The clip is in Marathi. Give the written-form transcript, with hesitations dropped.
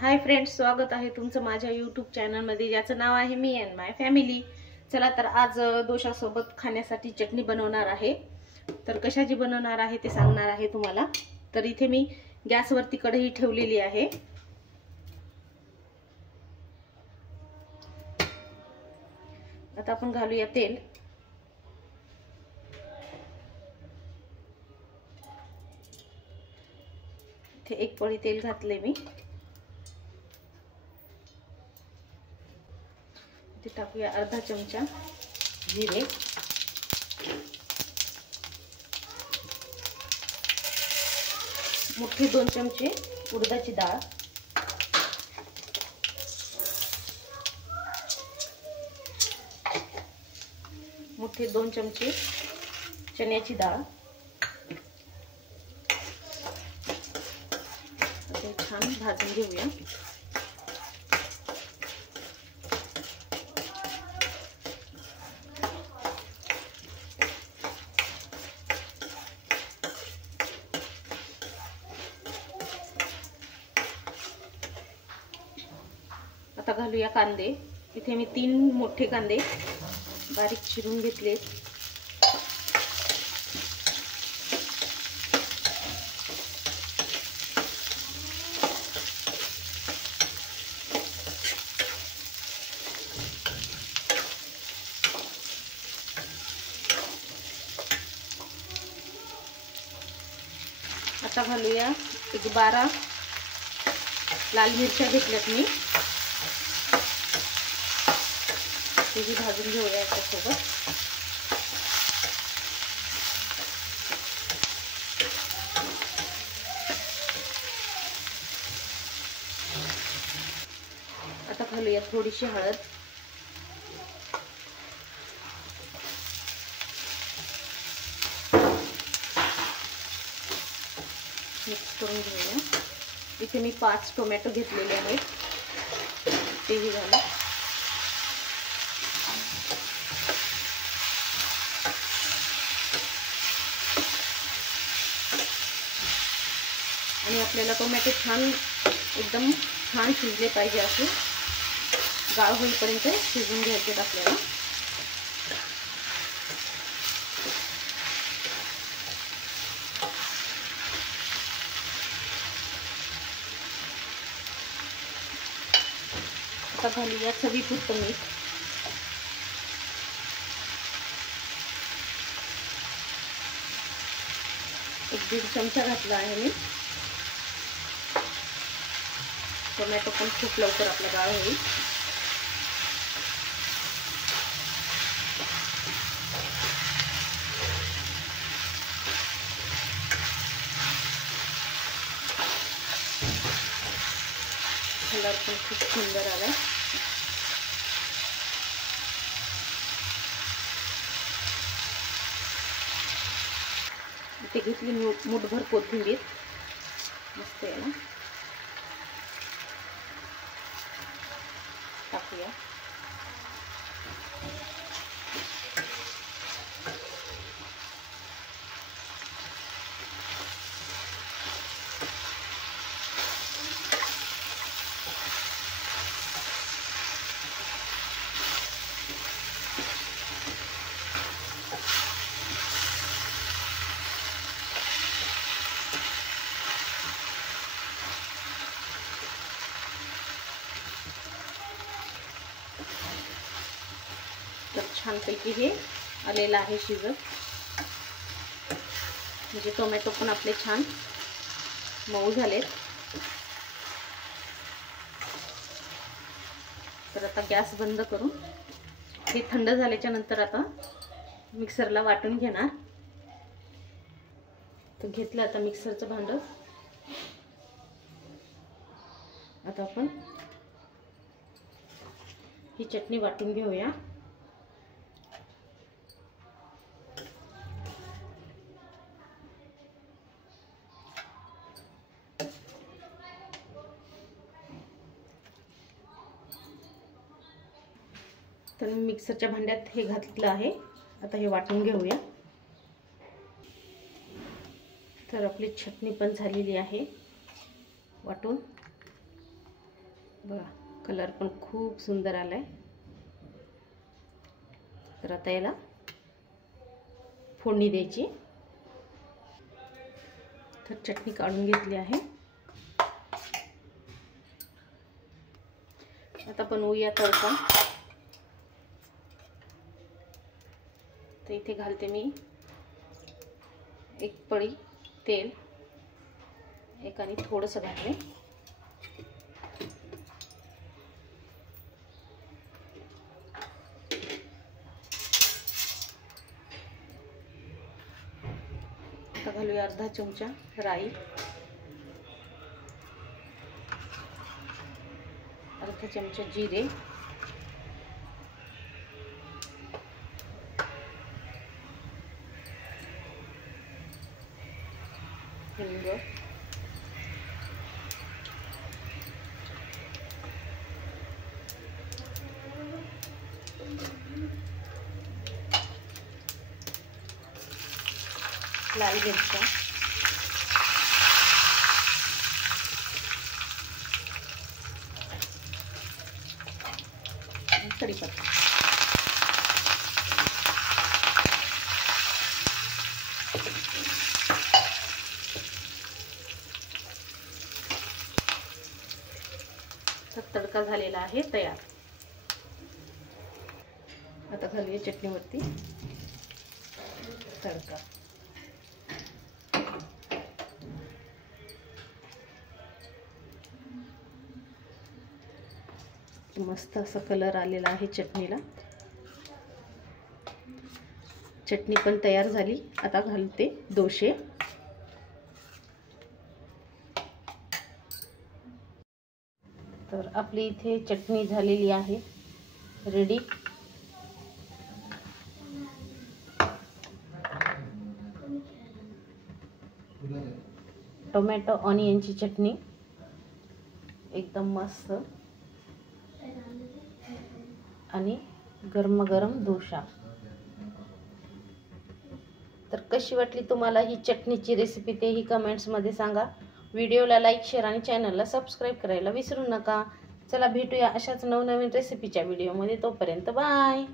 हाय फ्रेंड्स, स्वागत आहे तुमचं माझ्या यूट्यूब चॅनलमध्ये ज्याचं नाव आहे मी अँड माय फॅमिली। चला तर आज डोशासोबत खाण्यासाठी चटणी बनवणार आहे। तर कशाची बनवणार आहे ते सांगणार आहे तुम्हाला। तर इथे मी गॅसवरती कढई ठेवलेली आहे। आता आपण घालूया तेल। इथे एक पळी तेल घातले मी। इथे टाकूया अर्धा चमचा जिरे, मोठे 2 चमचे उडदाची डाळ, मोठे 2 चमचे चण्याची डाळ। ते छान भाजून घेऊया। आता घालूया कांदे। इथे मी 3 मोठे कांदे बारीक चिरून घेतले। आता घालूया एक 12 लाल मिरच्या घेतल्यात मी, तेही भाजून घेऊया याच्यासोबत। आता घालूया थोडीशी हळद, मिक्स करून घेऊया। इथे मी 5 टोमॅटो घेतलेले आहेत, तेही घालू। आणि आपल्याला टोमॅटो एकदम छान शिजले पाहिजे, असे गाळ होईपर्यंत शिजून घ्यायचे आपल्याला। आता घालूया चवीपुरतं मीठ, एक 1.5 चमचा घातला आहे मी। टोमॅटो पण खूप लवकर आपला गाळ होईल। कलर पण खूप सुंदर आला। इथे घेतली मुठभर कोथिंबीर, मस्त आहे ना, टाकूया। तर छानपैकी हे आलेलं आहे शिजत, म्हणजे टोमॅटो पण आपले छान मऊ झालेत। तर आता गॅस बंद करून हे थंड झाल्याच्या नंतर आता मिक्सरला वाटून घेणार। तर घेतलं आता मिक्सरचं भांड। आता आपण ही चटणी वाटून घेऊया। तर मिक्सरच्या भांड्यात हे घातलं आहे, आता हे वाटून घेऊया। तर आपली चटणी पण झालेली आहे वाटून। बघा कलर पण खूप सुंदर आलाय। तर आता याला फोडणी द्यायची। तर चटणी काढून घेतली आहे। आता बनवूया तडका। तर इथे घालते मी 1 पळी तेल, एकाने थोडंसं घातले। आता घालूया अर्धा चमचा राई, अर्धा चमचा जिरे, हिंग, लाल मिरच्या, कढीपत्ता। तर तडका झालेला आहे तयार। आता घालूया चटणीवरती तडका। मस्त असा कलर आलेला आहे चटणीला। चटणी पण तयार झाली। आता घालते डोसे। तर आपली इथे चटणी झालेली आहे रेडी। टोमॅटो ऑनियनची चटणी एकदम मस्त आणि गरम डोसा। तर कशी वाटली तुम्हाला ही चटणीची रेसिपी तेही कमेंट्समध्ये सांगा। व्हिडिओला लाईक, शेअर आणि चॅनलला सबस्क्राईब करायला विसरू नका। चला भेटूया अशाच नवनवीन रेसिपीच्या व्हिडिओमध्ये। तोपर्यंत बाय।